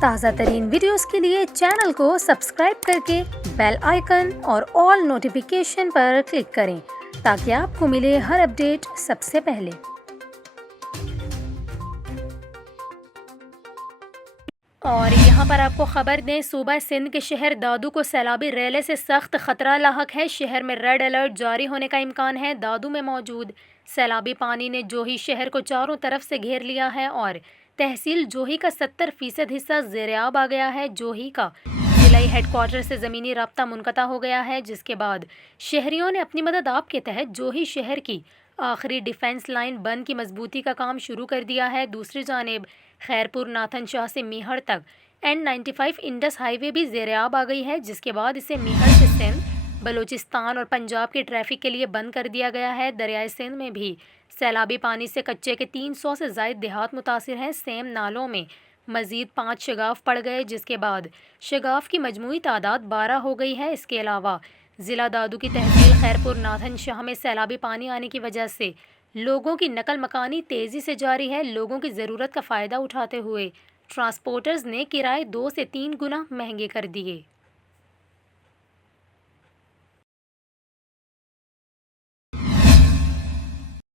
تازہ ترین ویڈیوز کے لیے چینل کو سبسکرائب کر کے بیل آئیکن اور آل نوٹیفیکیشن پر کلک کریں تاکہ آپ کو ملے ہر اپڈیٹ سب سے پہلے۔ اور یہاں پر آپ کو خبر دیں، صوبہ سندھ کے شہر دادو کو سیلابی ریلے سے سخت خطرہ لاحق ہے۔ شہر میں ریڈ الرٹ جاری ہونے کا امکان ہے۔ دادو میں موجود سیلابی پانی نے جوہی شہر کو چاروں طرف سے گھیر لیا ہے اور تحصیل جوہی کا 70% حصہ زیرآب آ گیا ہے۔ جوہی کا ضلعی ہیڈ کوارٹر سے زمینی رابطہ منقطع ہو گیا ہے، جس کے بعد شہریوں نے اپنی مدد آپ کے تحت جوہی شہر کی آخری ڈیفنس لائن بند کی مضبوطی کا کام شروع کر دیا ہے۔ دوسری جانب خیرپور ناتھن شاہ سے میہر تک N95 انڈس ہائی وے بھی زیرآب آ گئی ہے، جس کے بعد اسے میہر سے سندھ، بلوچستان اور پنجاب کے ٹریفک کے لیے بند کر دیا گیا ہے۔ دریائے سندھ میں بھی سیلابی پانی سے کچے کے 300 سے زائد دیہات متاثر ہیں۔ سیم نالوں میں مزید 5 شگاف پڑ گئے، جس کے بعد شگاف کی مجموعی تعداد 12 ہو گئی ہے۔ اس کے علاوہ ضلع دادو کی تحصیل خیرپور ناتھن شاہ میں سیلابی پانی آنے کی وجہ سے لوگوں کی نقل مکانی تیزی سے جاری ہے۔ لوگوں کی ضرورت کا فائدہ اٹھاتے ہوئے ٹرانسپورٹرز نے کرائے 2 سے 3 گنا مہنگے کر دیے۔